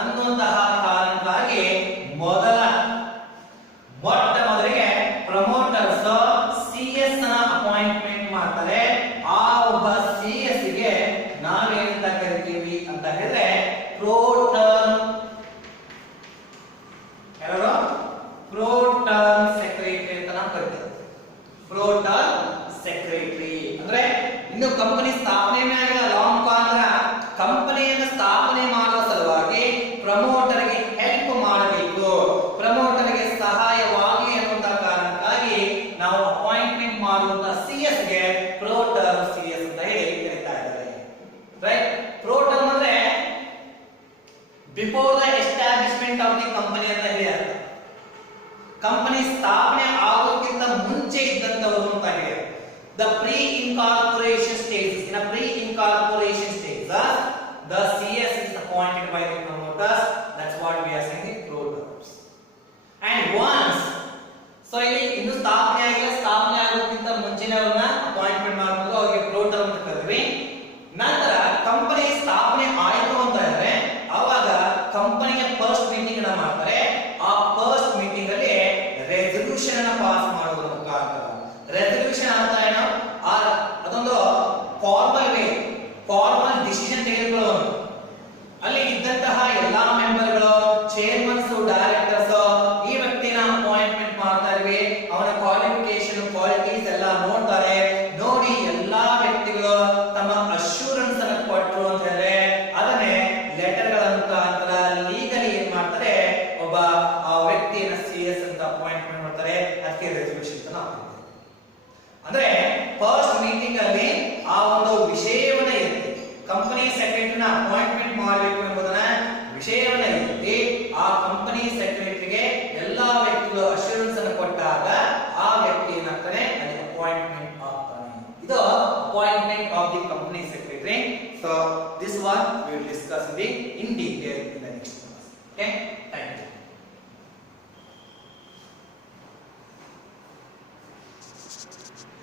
ಅನ್ನುವಂತಹ ಕಾರಣಕ್ಕಾಗಿ ಮೊಟ್ಟ ಮೊದಲಿಗೆ ಪ್ರಮೋಟರ್ಸ್ ಸಿಎಸ್ ನ ಅಪಾಯಿಂಟ್ಮೆಂಟ್ ಮಾಡ್ತಾರೆ. ಆ ಒಬ್ಬ ಸಿಎಸ್ ಗೆ ನಾವೇನಂತ ಕರಿತೀವಿ ಅಂತ ಹೇಳಿದ್ರೆ ಪ್ರೋಟರ್ಮ್ ಸೆಕ್ರೆಟರಿ ಅಂತ ನಾವು ಕರಿತೀವಿ. ಪ್ರೋಟರ್ಮ್ ಸೆಕ್ರೆಟರಿ ಅಂದ್ರೆ ಇನ್ನು ಕಂಪನಿ ಸ್ಥಾಪನೆ ಆಗಿಲ್ಲ, ಲಾಂಗ್ ಕಾಲ ಕಂಪನಿಯನ್ನು ಸ್ಥಾಪನೆ ಮಾಡುವ ಸಲುವಾಗಿ ಪ್ರಮೋಟರ್ಗೆ ಹೆಲ್ಪ್ ಮಾಡಬೇಕು, ಪ್ರಮೋಟರ್ಗೆ ಸಹಾಯವಾಗಿ ಅನ್ನುವಂತ ಕಾರಣಕ್ಕಾಗಿ ನಾವು ಅಪಾಯಿಂಟ್ಮೆಂಟ್ ಮಾಡುವಂತ ಸಿಎಸ್ ಗೆ ಪ್ರೋಟರ್ಮ್ ಸಿಎಸ್ ಅಂತ ಹೇಳಿ ಕರೀತಾ ಇದ್ದಾರೆ. ರೈಟ್. ಪ್ರೋಟರ್ಮ್ ಅಂದ್ರೆ before the establishment of the company ಅಂತ ಹೇಳಿ ಅರ್ಥ. ಕಂಪನಿ ಸ್ಥಾಪನೆ ಆಗೋಕ್ಕಿಂತ ಮುಂಚೆ ಇದ್ದಂತವರು ಅಂತ ಹೇಳಿ. The pre-incorporation stages. In a pre-incorporation stage, the CS is appointed by the promoters. That's what we are saying the promoters. And once, so ಇಲ್ಲಿ ಇನ್ನು ಸ್ಥಾಪನೆ ಆಗಿಲ್ಲ, ಸ್ಥಾಪನೆ ಆಗೋಕ್ಕಿಂತ ಮುಂಚಿನವರನ್ನ ಅಪಾಯಿಂಟ್ಮೆಂಟ್ ಮಾಡಬಹುದು, ಅವರಿಗೆ ಪ್ರೋಟರ್ ಅಂತ ಕರೀತೀವಿ. ನಂತರ ಕಂಪನಿ ಸ್ಥಾಪನೆ ಆಯಿತು ಅಂತ ಇದ್ರೆ ಆವಾಗ ಕಂಪನಿಯ ಫಸ್ಟ್ ಮೀಟಿಂಗ್ ಅನ್ನ ಮಾಡ್ತಾರೆ. ಆ ಫಸ್ಟ್ ಮೀಟಿಂಗ್ ಅಲ್ಲಿ ರೆಸಲ್ಯೂಷನ್ ಅನ್ನ ಪಾಸ್ ಮಾಡುವುದರ ಮುಖಾಂತರ, ರೆಸಲ್ಯೂಷನ್ ಅಂತ ಏನು, ಅದೊಂದು ಫಾರ್ಮಲ್ ಡಿಸಿಷನ್ ತೆಗೆದುಕೊಳ್ಳೋದು. ಅಲ್ಲಿ ಇದ್ದಂತಹ ಎಲ್ಲಾ ಮೆಂಬರ್ಗಳು, ಚೇರ್ಮನ್ಸ್, ಡೈರೆಕ್ಟರ್ಸ್ ಈ ವ್ಯಕ್ತಿನ ಅಪಾಯಿಂಟ್ಮೆಂಟ್ ಮಾಡ್ತಾ ಇದ್ವಿ, ಅವನ ಕ್ವಾಲಿಫಿಕೇಶನ್, ಕ್ವಾಲಿಟೀಸ್ ಎಲ್ಲ ನೋಡ್ತಾರೆ. ನೋಡಿ ಎಲ್ಲಾ ವ್ಯಕ್ತಿಗಳು ತಮ್ಮ ಅಶ್ಯೂರೆನ್ಸ್ ಅನ್ನು ಕೊಟ್ಟರು ಅಂತ ಹೇಳಿದ್ರೆ ಅದನ್ನೇ ಲೆಟರ್ ಗಳ ಮುಖಾಂತರ ಲೀಗಲಿ ಏನ್ ಮಾಡ್ತಾರೆ, ಒಬ್ಬ ಆ ವ್ಯಕ್ತಿಯನ್ನ ಸಿಎಸ್ ಅಂತ ಅಪಾಯಿಂಟ್ಮೆಂಟ್ ಮಾಡ್ತಾರೆ. ಅದಕ್ಕೆ ರೆಸಲ್ಯೂಷನ್ ಅಂತ ನಾವು ಅಂದ್ರೆ ಫಸ್ಟ್ ಮೀಟಿಂಗ್ ಅಲ್ಲಿ ಆ ಒಂದು ವಿಷಯವನ್ನ ಎತ್ತಿ ಕಂಪನಿ ಸೆಕ್ರೆಟರಿನ ಅಪಾಯಿಂಟ್ಮೆಂಟ್ ಮಾಡಬೇಕು ಎಂಬುದನ್ನ ವಿಷಯವನ್ನ ಎತ್ತಿ ಆ ಕಂಪನಿ ಸೆಕ್ರೆಟರಿಗೆ ಎಲ್ಲಾ ವ್ಯಕ್ತಿಗಳು ಅಶ್ಯೂರೆನ್ಸ್ ಅನ್ನು ಕೊಟ್ಟಾಗ ಆ ವ್ಯಕ್ತಿ ಏನಾಗ್ತಾನೆ, ಅಲ್ಲಿ ಅಪಾಯಿಂಟ್ಮೆಂಟ್ ಆಗ್ತಾನೆ. ಇದು appointment of the company secretary. So this one we will discuss in detail in the next class. Okay.